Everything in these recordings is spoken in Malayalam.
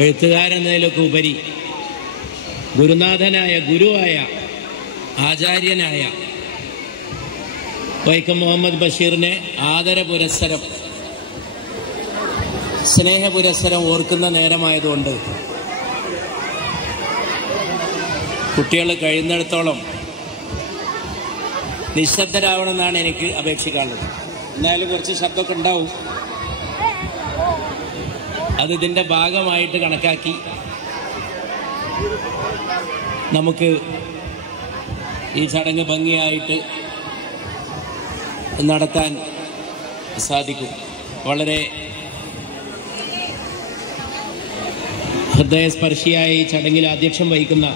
എഴുത്തുകാരെന്നതിലൊക്കെ ഉപരി ഗുരുനാഥനായ, ഗുരുവായ, ആചാര്യനായ വൈക്കം മുഹമ്മദ് ബഷീറിനെ ആദര പുരസ്സരം, സ്നേഹ പുരസ്സരം ഓർക്കുന്ന നേരമായതുകൊണ്ട് കുട്ടികൾ കഴിയുന്നിടത്തോളം നിശബ്ദരാവണമെന്നാണ് എനിക്ക് അപേക്ഷിക്കാനുള്ളത്. എന്നാലും കുറച്ച് ശബ്ദമൊക്കെ ഉണ്ടാവും. അത് ഇതിൻ്റെ ഭാഗമായിട്ട് കണക്കാക്കി നമുക്ക് ഈ ചടങ്ങ് ഭംഗിയായിട്ട് നടത്താൻ സാധിക്കും. വളരെ ഹൃദയസ്പർശിയായ ഈ ചടങ്ങിൽ അധ്യക്ഷം വഹിക്കുന്ന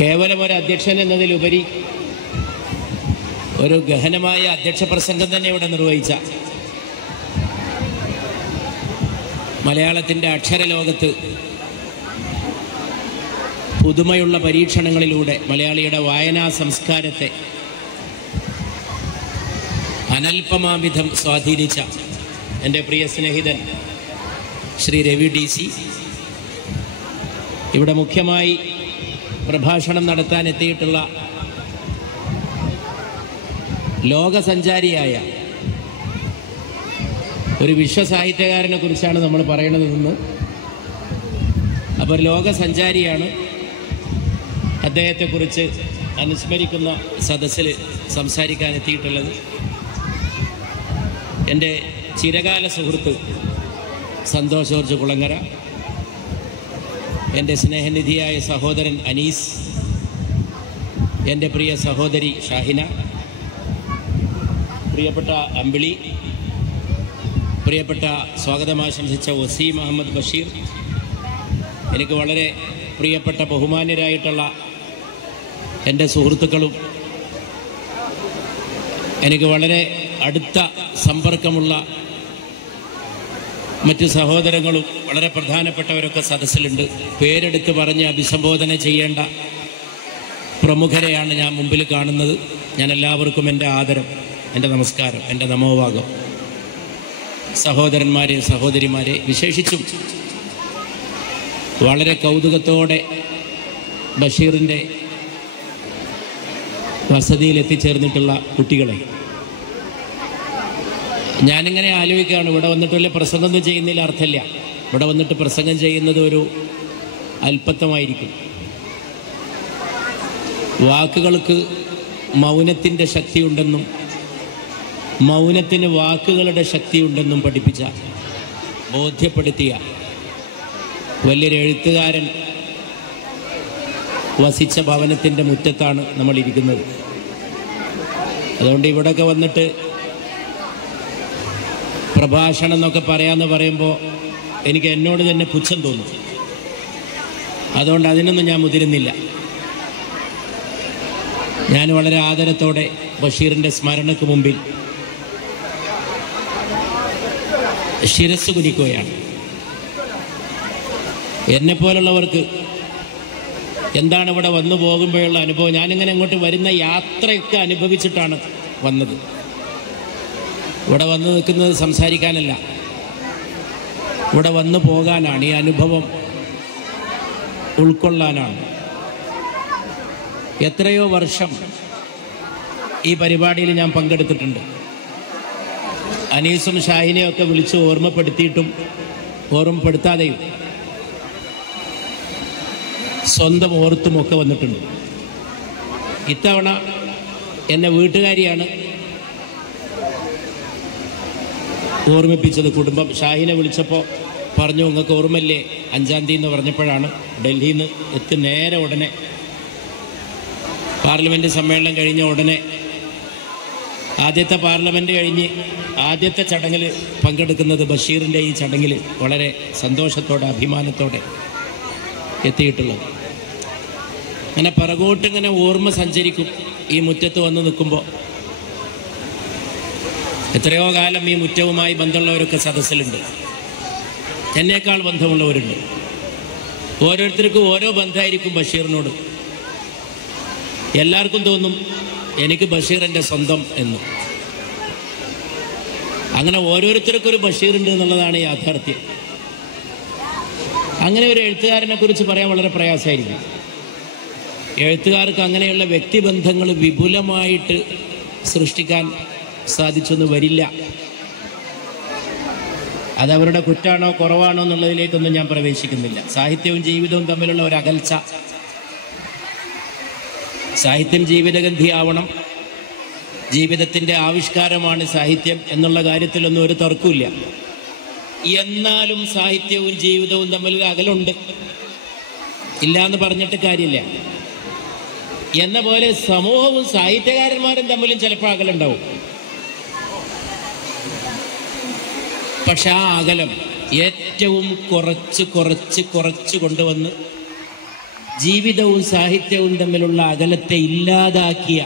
കേവലം ഒരു അധ്യക്ഷൻ എന്നതിലുപരി ഒരു ഗഹനമായ അധ്യക്ഷ പ്രസംഗം തന്നെ ഇവിടെ നിർവഹിച്ച മലയാളത്തിൻ്റെ അക്ഷരലോകത്ത് പുതുമയുള്ള പരീക്ഷണങ്ങളിലൂടെ മലയാളിയുടെ വായനാ സംസ്കാരത്തെ അനൽപമാവിധം സ്വാധീനിച്ച എൻ്റെ പ്രിയ സ്നേഹിതൻ ശ്രീ രവി DC ഇവിടെ മുഖ്യമായി പ്രഭാഷണം നടത്താൻ എത്തിയിട്ടുള്ള ലോകസഞ്ചാരിയായ ഒരു വിശ്വസാഹിത്യകാരനെ കുറിച്ചാണ് നമ്മൾ പറയണതെന്ന്. അപ്പോൾ ലോകസഞ്ചാരിയാണ്. അദ്ദേഹത്തെക്കുറിച്ച് അനുസ്മരിക്കുന്ന സദസ്സിൽ സംസാരിക്കാൻ എത്തിയിട്ടുള്ളത് എൻ്റെ ചിരകാല സുഹൃത്ത് സന്തോഷ് ജോർജ് കുളങ്ങര, എൻ്റെ സ്നേഹനിധിയായ സഹോദരൻ അനീസ്, എൻ്റെ പ്രിയ സഹോദരി ഷാഹിന, പ്രിയപ്പെട്ട അമ്പിളി, പ്രിയപ്പെട്ട സ്വാഗതമാശംസിച്ച വസീം അഹമ്മദ് ബഷീർ, എനിക്ക് വളരെ പ്രിയപ്പെട്ട ബഹുമാന്യരായിട്ടുള്ള എൻ്റെ സുഹൃത്തുക്കളും എനിക്ക് വളരെ അടുത്ത സമ്പർക്കമുള്ള മറ്റ് സഹോദരങ്ങളും വളരെ പ്രധാനപ്പെട്ടവരൊക്കെ സദസ്സിലുണ്ട്. പേരെടുത്ത് പറഞ്ഞ് അഭിസംബോധന ചെയ്യേണ്ട പ്രമുഖരെയാണ് ഞാൻ മുമ്പിൽ കാണുന്നത്. ഞാൻ എല്ലാവർക്കും എൻ്റെ ആദരം, എൻ്റെ നമസ്കാരം, എൻ്റെ നമോഭാഗം. സഹോദരന്മാരെ, സഹോദരിമാരെ, വിശേഷിച്ചും വളരെ കൗതുകത്തോടെ ബഷീറിൻ്റെ വസതിയിൽ എത്തിച്ചേർന്നിട്ടുള്ള കുട്ടികളെ ഞാനിങ്ങനെ ആലോചിക്കുകയാണ്. ഇവിടെ വന്നിട്ട് വലിയ പ്രസംഗമൊന്നും ചെയ്യുന്നതിൽ അർത്ഥമില്ല. ഇവിടെ വന്നിട്ട് പ്രസംഗം ചെയ്യുന്നത് ഒരു അല്പത്തമായിരിക്കും. വാക്കുകൾക്ക് മൗനത്തിൻ്റെ ശക്തിയുണ്ടെന്നും മൗനത്തിന് വാക്കുകളുടെ ശക്തിയുണ്ടെന്നും പഠിപ്പിച്ച, ബോധ്യപ്പെടുത്തിയ വലിയൊരു എഴുത്തുകാരൻ വസിച്ച ഭവനത്തിൻ്റെ മുറ്റത്താണ് നമ്മളിരിക്കുന്നത്. അതുകൊണ്ട് ഇവിടെയൊക്കെ വന്നിട്ട് പ്രഭാഷണം എന്നൊക്കെ പറയാമെന്ന് പറയുമ്പോൾ എനിക്ക് എന്നോട് തന്നെ പുച്ഛം തോന്നും. അതുകൊണ്ട് അതിനൊന്നും ഞാൻ മുതിരുന്നില്ല. ഞാൻ വളരെ ആദരത്തോടെ ബഷീറിൻ്റെ സ്മരണയ്ക്ക് മുമ്പിൽ ശിരസ് കുനിക്കുകയാണ്. എന്നെപ്പോലുള്ളവർക്ക് എന്താണ് ഇവിടെ വന്നു പോകുമ്പോഴുള്ള അനുഭവം? ഞാനിങ്ങനെ ഇങ്ങോട്ട് വരുന്ന യാത്രയൊക്കെ അനുഭവിച്ചിട്ടാണ് വന്നത്. ഇവിടെ വന്ന് നിൽക്കുന്നത് സംസാരിക്കാനല്ല, ഇവിടെ വന്നു പോകാനാണ്. ഈ അനുഭവം ഉൾക്കൊള്ളാനാണ്. എത്രയോ വർഷം ഈ പരിപാടിയിൽ ഞാൻ പങ്കെടുത്തിട്ടുണ്ട്. അനീസും ഷാഹിനെയൊക്കെ വിളിച്ച് ഓർമ്മപ്പെടുത്തിയിട്ടും ഓർമ്മപ്പെടുത്താതെയും സ്വന്തം ഓർത്തുമൊക്കെ വന്നിട്ടുണ്ട്. ഇത്തവണ എന്നെ വീട്ടുകാരിയാണ് ഓർമ്മിപ്പിച്ചത്. കുടുംബം ഷാഹിനെ വിളിച്ചപ്പോൾ പറഞ്ഞു, നിങ്ങൾക്ക് ഓർമ്മയില്ലേ 5-ാം തീയതി എന്ന് പറഞ്ഞപ്പോഴാണ് ഡൽഹിയിൽ നിന്ന് എത്തി നേരെ ഉടനെ പാർലമെൻറ്റ് സമ്മേളനം കഴിഞ്ഞ ഉടനെ ആദ്യത്തെ പാർലമെൻറ്റ് കഴിഞ്ഞ് ആദ്യത്തെ ചടങ്ങിൽ പങ്കെടുക്കുന്നത് ബഷീറിൻ്റെ ഈ ചടങ്ങിൽ വളരെ സന്തോഷത്തോടെ അഭിമാനത്തോടെ എത്തിയിട്ടുള്ളത്. അങ്ങനെ പിറകോട്ടിങ്ങനെ ഓർമ്മ സഞ്ചരിക്കും. ഈ മുറ്റത്ത് വന്ന് നിൽക്കുമ്പോൾ എത്രയോ കാലം ഈ മുറ്റവുമായി ബന്ധമുള്ളവരൊക്കെ സദസ്സിലുണ്ട്. എന്നേക്കാൾ ബന്ധമുള്ളവരുണ്ട്. ഓരോരുത്തർക്കും ഓരോ ബന്ധമായിരിക്കും ബഷീറിനോട്. എല്ലാവർക്കും തോന്നും എനിക്ക് ബഷീർ എൻ്റെ സ്വന്തം എന്ന്. അങ്ങനെ ഓരോരുത്തർക്കൊരു ബഷീർ ഉണ്ട് എന്നുള്ളതാണ് യാഥാർത്ഥ്യം. അങ്ങനെ ഒരു എഴുത്തുകാരനെ കുറിച്ച് പറയാൻ വളരെ പ്രയാസമായിരിക്കും. എഴുത്തുകാർക്ക് അങ്ങനെയുള്ള വ്യക്തിബന്ധങ്ങൾ വിപുലമായിട്ട് സൃഷ്ടിക്കാൻ സാധിച്ചൊന്നും വരില്ല. അതവരുടെ കുറ്റാണോ കുറവാണോ എന്നുള്ളതിലേക്കൊന്നും ഞാൻ പ്രവേശിക്കുന്നില്ല. സാഹിത്യവും ജീവിതവും തമ്മിലുള്ള ഒരു അകൽച്ച, സാഹിത്യം ജീവിതഗന്ധിയാവണം, ജീവിതത്തിൻ്റെ ആവിഷ്കാരമാണ് സാഹിത്യം എന്നുള്ള കാര്യത്തിലൊന്നും ഒരു തർക്കമില്ല. എന്നാലും സാഹിത്യവും ജീവിതവും തമ്മിൽ അകലുണ്ട്, ഇല്ലയെന്ന് പറഞ്ഞിട്ട് കാര്യമില്ല. എന്ന പോലെ സമൂഹവും സാഹിത്യകാരന്മാരും തമ്മിലും ചിലപ്പോൾ അകലുണ്ടാവും. പക്ഷെ ആ അകലം ഏറ്റവും കുറച്ച് കൊണ്ടുവന്ന് ജീവിതവും സാഹിത്യവും തമ്മിലുള്ള അകലത്തെ ഇല്ലാതാക്കിയ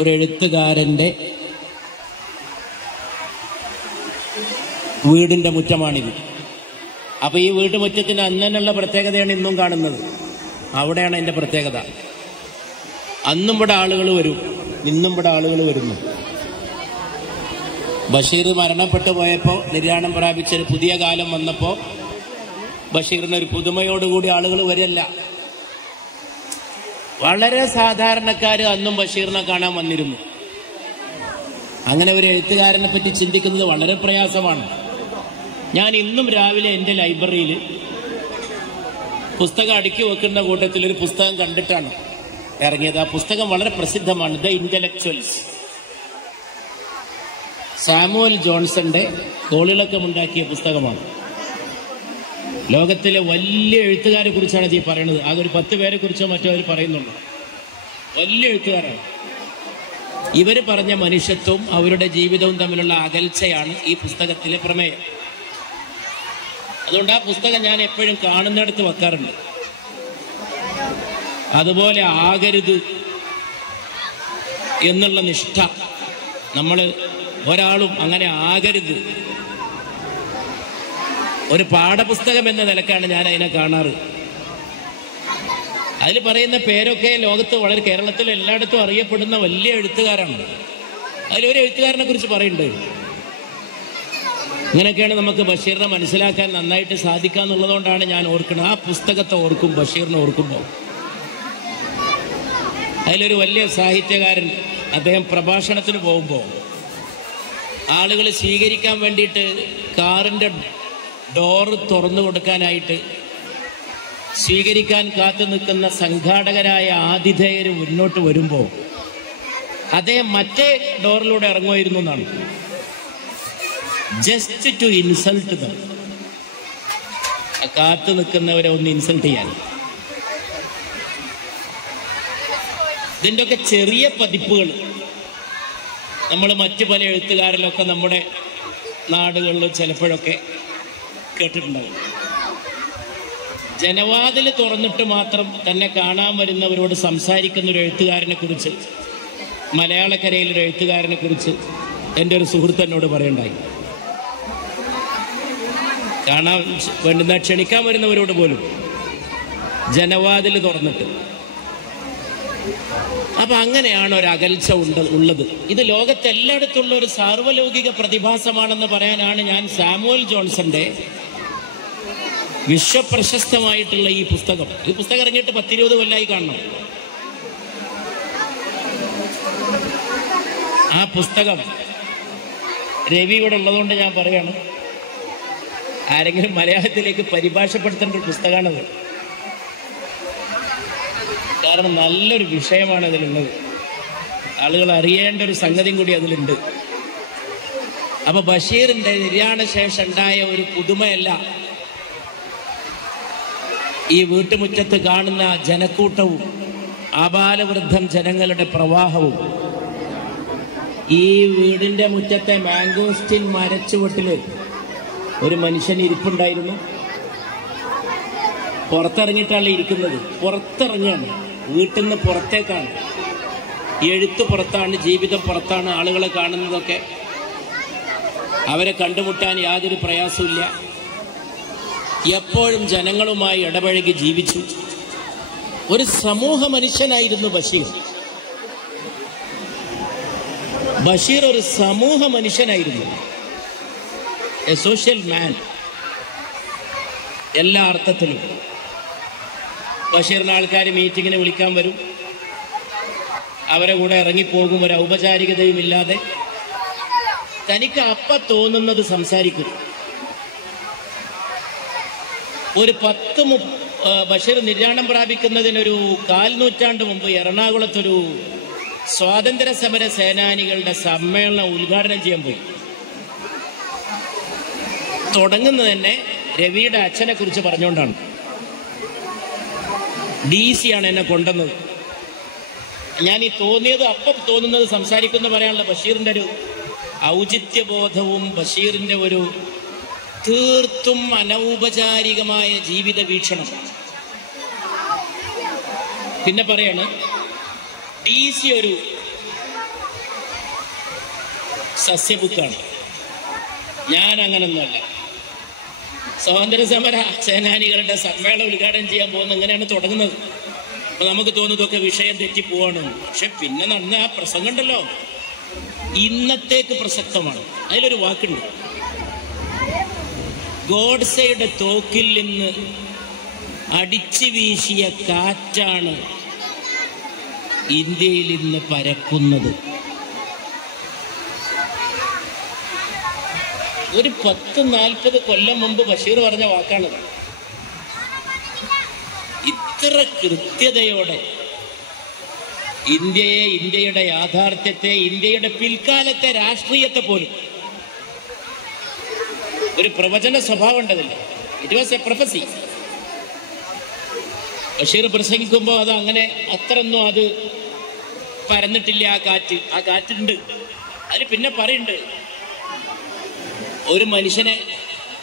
ഒരു എഴുത്തുകാരൻ്റെ വീടിൻ്റെ മുറ്റമാണിത്. അപ്പോൾ ഈ വീട്ടുമുറ്റത്തിന് അന്നുള്ള പ്രത്യേകതയാണ് ഇന്നും കാണുന്നത്. അവിടെയാണ് എൻ്റെ പ്രത്യേകത. അന്നും ഇവിടെ ആളുകൾ വരും, ഇന്നും ഇവിടെ ആളുകൾ വരുന്നു. ബഷീർ മരണപ്പെട്ടു പോയപ്പോൾ, നിര്യാണം പ്രാപിച്ചൊരു പുതിയ കാലം വന്നപ്പോൾ ബഷീറിനൊരു പുതുമയോടുകൂടി ആളുകൾ വരില്ല. വളരെ സാധാരണക്കാർ അന്നും ബഷീറിനെ കാണാൻ വന്നിരുന്നു. അങ്ങനെ ഒരു എഴുത്തുകാരനെ പറ്റി ചിന്തിക്കുന്നത് വളരെ പ്രയാസമാണ്. ഞാൻ ഇന്നും രാവിലെ എൻ്റെ ലൈബ്രറിയിൽ പുസ്തകം അടുക്കി വെക്കുന്ന കൂട്ടത്തിൽ ഒരു പുസ്തകം കണ്ടിട്ടാണ് ഇറങ്ങിയത്. ആ പുസ്തകം വളരെ പ്രസിദ്ധമാണ്, ദ ഇന്റലക്ച്വൽസ്. സാമുവൽ ജോൺസന്റെ കോളിളക്കമുണ്ടാക്കിയ പുസ്തകമാണ്. ലോകത്തിലെ വലിയ എഴുത്തുകാരെ കുറിച്ചാണ് ഇത് പറയുന്നത്. ആകെ ഒരു 10 പേരെ കുറിച്ചോ മറ്റോ അവർ പറയുന്നുള്ളൂ. വലിയ എഴുത്തുകാരാണ്. ഇവർ പറഞ്ഞ മനുഷ്യത്വവും അവരുടെ ജീവിതവും തമ്മിലുള്ള അകൽച്ചയാണ് ഈ പുസ്തകത്തിലെ പ്രമേയം. അതുകൊണ്ട് ആ പുസ്തകം ഞാൻ എപ്പോഴും കാണുന്നിടത്ത് വെക്കാറുണ്ട്. അതുപോലെ ആകരുത് എന്നുള്ള നിഷ്ഠ, നമ്മൾ ഒരാളും അങ്ങനെ ആകരുത്. ഒരു പാഠപുസ്തകം എന്ന നിലക്കാണ് ഞാൻ അതിനെ കാണാറ്. അതിൽ പറയുന്ന പേരൊക്കെ ലോകത്ത് വളരെ, കേരളത്തിൽ എല്ലായിടത്തും അറിയപ്പെടുന്ന വലിയ എഴുത്തുകാരാണ്. അതിലൊരു എഴുത്തുകാരനെ കുറിച്ച് പറയുന്നുണ്ട്. ഇങ്ങനെയൊക്കെയാണ് നമുക്ക് ബഷീറിനെ മനസ്സിലാക്കാൻ നന്നായിട്ട് സാധിക്കാന്നുള്ളതുകൊണ്ടാണ് ഞാൻ ഓർക്കുന്നത്. ആ പുസ്തകത്തെ ഓർക്കും, ബഷീറിനെ ഓർക്കുമ്പോൾ. അതിലൊരു വലിയ സാഹിത്യകാരൻ, അദ്ദേഹം പ്രഭാഷണത്തിന് പോകുമ്പോൾ ആളുകൾ സ്വീകരിക്കാൻ വേണ്ടിയിട്ട് കാറിൻ്റെ ഡോറ് തുറന്നു കൊടുക്കാനായിട്ട് സ്വീകരിക്കാൻ കാത്തു നിൽക്കുന്ന സംഘാടകരായ ആതിഥേയർ മുന്നോട്ട് വരുമ്പോൾ അദ്ദേഹം മറ്റേ ഡോറിലൂടെ ഇറങ്ങുമായിരുന്നു എന്നാണ്. ജസ്റ്റ് ടു ഇൻസൾട്ട് ദം, കാത്തു നിൽക്കുന്നവരെ ഒന്ന് ഇൻസൾട്ട് ചെയ്യാൻ. ഇതിൻ്റെയൊക്കെ ചെറിയ പതിപ്പുകൾ നമ്മൾ മറ്റു പല എഴുത്തുകാരിലൊക്കെ നമ്മുടെ നാടുകളിൽ ചിലപ്പോഴൊക്കെ കേട്ടിട്ടുണ്ടാവും. ജനവാതിൽ തുറന്നിട്ട് മാത്രം തന്നെ കാണാൻ വരുന്നവരോട് സംസാരിക്കുന്ന ഒരു എഴുത്തുകാരനെ കുറിച്ച്, മലയാളക്കരയിലൊരു എഴുത്തുകാരനെ കുറിച്ച് എൻ്റെ ഒരു സുഹൃത്ത് എന്നോട് പറയണ്ടായി. കാണാൻ വേണ്ടുന്ന ക്ഷണിക്കാൻ വരുന്നവരോട് പോലും ജനവാതിൽ തുറന്നിട്ട്. അപ്പൊ അങ്ങനെയാണ് ഒരു അകൽച്ച ഉള്ളത്. ഇത് ലോകത്തെല്ലായിടത്തുള്ള ഒരു സാർവലൗകിക പ്രതിഭാസമാണെന്ന് പറയാനാണ് ഞാൻ സാമുവൽ ജോൺസന്റെ വിശ്വപ്രശസ്തമായിട്ടുള്ള ഈ പുസ്തകം ഇറങ്ങിയിട്ട് 10-20 കൊല്ലമായി കാണണം. ആ പുസ്തകം രവി ഇവിടെ ഉള്ളതുകൊണ്ട് ഞാൻ പറയാണ്, ആരെങ്കിലും മലയാളത്തിലേക്ക് പരിഭാഷപ്പെടുത്തേണ്ട ഒരു പുസ്തകമാണത്. കാരണം നല്ലൊരു വിഷയമാണ് അതിലുള്ളത്. ആളുകൾ അറിയേണ്ട ഒരു സംഗതിയും കൂടി അതിലുണ്ട്. അപ്പൊ ബഷീറിന്റെ നിര്യാണശേഷം ഉണ്ടായ ഒരു പുതുമയല്ല ഈ വീട്ടുമുറ്റത്ത് കാണുന്ന ജനക്കൂട്ടവും ആബാലവൃദ്ധം ജനങ്ങളുടെ പ്രവാഹവും. ഈ വീടിന്റെ മുറ്റത്തെ മാംഗോസ്റ്റിൻ മരച്ചുവട്ടില് ഒരു മനുഷ്യൻ ഇരിപ്പുണ്ടായിരുന്നു. പുറത്തിറങ്ങിയിട്ടാണ് ഇരിക്കുന്നത്. പുറത്തിറങ്ങുകയാണ്, വീട്ടിൽ നിന്ന് പുറത്തേക്കാണ്. എഴുത്ത് പുറത്താണ്, ജീവിതം പുറത്താണ്. ആളുകളെ കാണുന്നതൊക്കെ അവരെ കണ്ടുമുട്ടാൻ യാതൊരു പ്രയാസമില്ല. എപ്പോഴും ജനങ്ങളുമായി ഇടപഴകി ജീവിച്ചു. ഒരു സമൂഹ മനുഷ്യനായിരുന്നു ബഷീർ. ബഷീർ ഒരു സമൂഹ മനുഷ്യനായിരുന്നു, എ സോഷ്യൽ മാൻ എല്ലാ അർത്ഥത്തിലും. ബഷീറിന് ആൾക്കാർ മീറ്റിങ്ങിന് വിളിക്കാൻ വരും, അവരെ കൂടെ ഇറങ്ങിപ്പോകും, ഒരു ഔപചാരികതയും ഇല്ലാതെ. തനിക്ക് അപ്പം തോന്നുന്നത് സംസാരിക്കും. ഒരു ബഷീർ നിര്യാണം പ്രാപിക്കുന്നതിനൊരു 4 നൂറ്റാണ്ട് മുമ്പ് എറണാകുളത്തൊരു സ്വാതന്ത്ര്യ സമര സേനാനികളുടെ സമ്മേളനം ഉദ്ഘാടനം ചെയ്യാൻ പോയി. തുടങ്ങുന്നത് തന്നെ രവിയുടെ അച്ഛനെ കുറിച്ച് പറഞ്ഞുകൊണ്ടാണ്. DC ആണ് എന്നെ കൊണ്ടുവന്നത്. ഞാൻ ഈ തോന്നിയത് അപ്പം തോന്നുന്നത് സംസാരിക്കുമെന്ന് പറയാനുള്ള ബഷീറിൻ്റെ ഒരു ഔചിത്യബോധവും ബഷീറിൻ്റെ ഒരു തീർത്തും അനൗപചാരികമായ ജീവിത വീക്ഷണം. പിന്നെ പറയാണ് DC ഒരു സസ്യബുക്കാണ്. ഞാൻ അങ്ങനൊന്നുമല്ല. സ്വാതന്ത്ര്യ സമര സേനാനികളുടെ സമ്മേളനം ഉദ്ഘാടനം ചെയ്യാൻ പോകുന്നത് എങ്ങനെയാണ് തുടങ്ങുന്നത്. അപ്പൊ നമുക്ക് തോന്നുന്നതൊക്കെ വിഷയം തെറ്റിപ്പോവാണ്. പക്ഷെ പിന്നെ നടന്ന ആ പ്രസംഗം ഉണ്ടല്ലോ, ഇന്നത്തേക്ക് പ്രസക്തമാണ്. അതിലൊരു വാക്കുണ്ട്, ഗോഡ്സെയുടെ തോക്കിൽ നിന്ന് അടിച്ചു വീശിയ കാറ്റാണ് ഇന്ത്യയിൽ ഇന്ന് പരക്കുന്നത്. ഒരു 10-40 കൊല്ലം മുമ്പ് ബഷീർ പറഞ്ഞ വാക്കാണത്. ഇത്ര കൃത്യതയോടെ ഇന്ത്യയെ, ഇന്ത്യയുടെ യാഥാർത്ഥ്യത്തെ, ഇന്ത്യയുടെ പിൽക്കാലത്തെ രാഷ്ട്രീയത്തെ പോലും ഒരു പ്രവചന സ്വഭാവം ഉണ്ടതില്ല. It was a prophecy. Basheer പ്രസംഗിക്കുമ്പോൾ അത് അങ്ങനെ അത്രയൊന്നും അത് പരന്നിട്ടില്ല. ആ കാറ്റുണ്ട്. അതിന് പിന്നെ പറയുന്നുണ്ട്, ഒരു മനുഷ്യനെ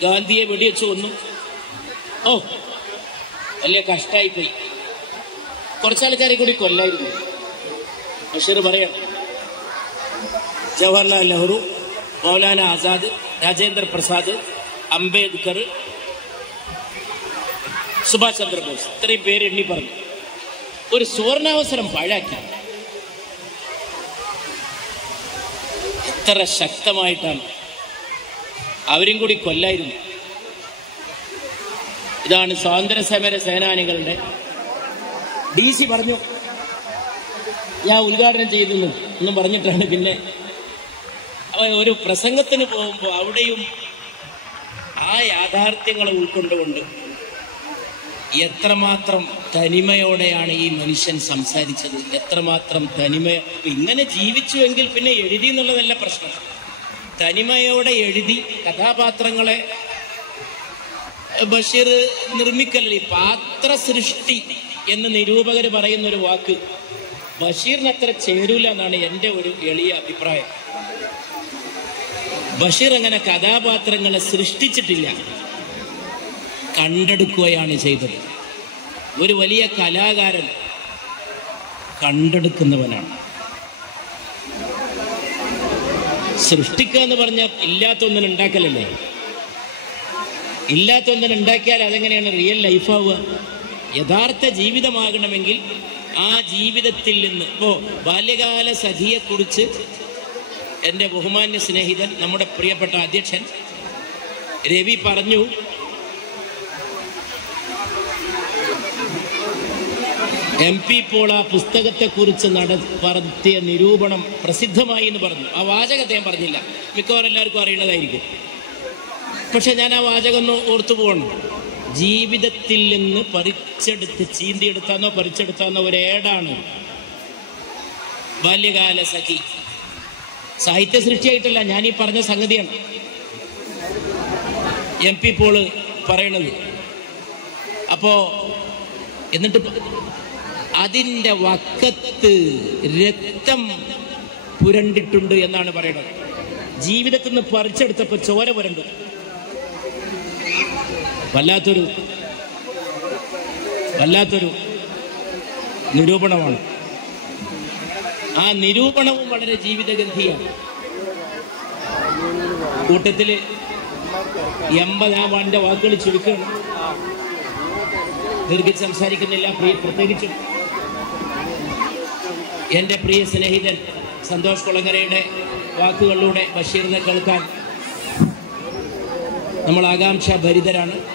ഗാന്ധിയെ വെടിവെച്ച് കൊന്നു. ഓ, വലിയ കഷ്ടമായിപ്പോയി. കുറച്ചാൾക്കാരെ കൂടി കൊല്ലായിരുന്നു. ബഷീർ പറയണം, ജവഹർലാൽ നെഹ്റു, മൗലാന ആസാദ്, രാജേന്ദ്ര പ്രസാദ്, അംബേദ്കർ, സുഭാഷ് ചന്ദ്രബോസ്, ഇത്രയും പേര് എണ്ണി പറഞ്ഞു. ഒരു സുവർണാവസരം പാഴാക്കി. എത്ര ശക്തമായിട്ടാണ് അവരും കൂടി കൊല്ലായിരുന്നു. ഇതാണ് സ്വാതന്ത്ര്യ സമര സേനാനികളുടെ. DC പറഞ്ഞു, ഞാൻ ഉദ്ഘാടനം ചെയ്തെന്ന് എന്നും പറഞ്ഞിട്ടാണ്. പിന്നെ ഒരു പ്രസംഗത്തിന് പോകുമ്പോൾ അവിടെയും ആ യാഥാർത്ഥ്യങ്ങളെ ഉൾക്കൊണ്ടുകൊണ്ട് എത്രമാത്രം തനിമയോടെയാണ് ഈ മനുഷ്യൻ സംസാരിച്ചത്, എത്രമാത്രം ഇങ്ങനെ ജീവിച്ചുവെങ്കിൽ പിന്നെ എഴുതി എന്നുള്ളതല്ല പ്രശ്നം. തനിമയോടെ എഴുതി കഥാപാത്രങ്ങളെ ബഷീർ നിർമ്മിക്കല്ലേ. പാത്ര സൃഷ്ടി എന്ന് നിരൂപകർ പറയുന്നൊരു വാക്ക് ബഷീറിന് അത്ര ചേരൂല എന്നാണ് എൻ്റെ ഒരു എളിയ അഭിപ്രായം. ബഷീർ അങ്ങനെ കഥാപാത്രങ്ങളെ സൃഷ്ടിച്ചിട്ടില്ല, കണ്ടെടുക്കുകയാണ് ചെയ്തത്. ഒരു വലിയ കലാകാരൻ കണ്ടെടുക്കുന്നവനാണ്. സൃഷ്ടിക്കുക എന്ന് പറഞ്ഞാൽ ഇല്ലാത്ത ഒന്നിനെ ഉണ്ടാക്കലല്ലേ. ഇല്ലാത്ത ഒന്നിനെ ഉണ്ടാക്കിയാൽ അതെങ്ങനെയാണ് റിയൽ ലൈഫാവുക? യഥാർത്ഥ ജീവിതമാകണമെങ്കിൽ ആ ജീവിതത്തിൽ നിന്ന്. ഇപ്പോൾ ബാല്യകാല സഖിയെക്കുറിച്ച് എൻ്റെ ബഹുമാന്യ സ്നേഹിതൻ, നമ്മുടെ പ്രിയപ്പെട്ട അധ്യക്ഷൻ രവി പറഞ്ഞു, MP പോൾ ആ പുസ്തകത്തെക്കുറിച്ച് നടത്തിയ നിരൂപണം പ്രസിദ്ധമായി എന്ന് പറഞ്ഞു. ആ വാചകത്തെ ഞാൻ പറഞ്ഞില്ല, മിക്കവാറും എല്ലാവർക്കും അറിയണതായിരിക്കും. പക്ഷെ ഞാൻ ആ വാചകം ഒന്ന് ഓർത്തു പോകണം. ജീവിതത്തിൽ നിന്ന് പറിച്ചെടുത്താന്നോ ഒരേടാണ് ബാല്യകാല സഖി. സാഹിത്യ സൃഷ്ടിയായിട്ടല്ല, ഞാനീ പറഞ്ഞ സംഗതിയാണ് MP പോള് പറയണത്. അപ്പോ എന്നിട്ട് അതിൻ്റെ വക്കത്ത് രക്തം പുരണ്ടിട്ടുണ്ട് എന്നാണ് പറയുന്നത്. ജീവിതത്തിൽ നിന്ന് പറിച്ചെടുത്തപ്പോൾ ചോര പുരണ്ടു. വല്ലാത്തൊരു നിരൂപണമാണ്. ആ നിരൂപണവും വളരെ ജീവിതഗന്ധിയാണ്. കൂട്ടത്തിൽ 80 വാക്കുകൾ ചുരുക്കണം. ദീർഘിച്ച് സംസാരിക്കുന്നില്ല. പ്രത്യേകിച്ചും എൻ്റെ പ്രിയ സ്നേഹിതൻ സന്തോഷ് കുളങ്ങരയുടെ വാക്കുകളിലൂടെ ബഷീറിനെ കേൾക്കാൻ നമ്മൾ ആകാംക്ഷ ഭരിതരാണ്.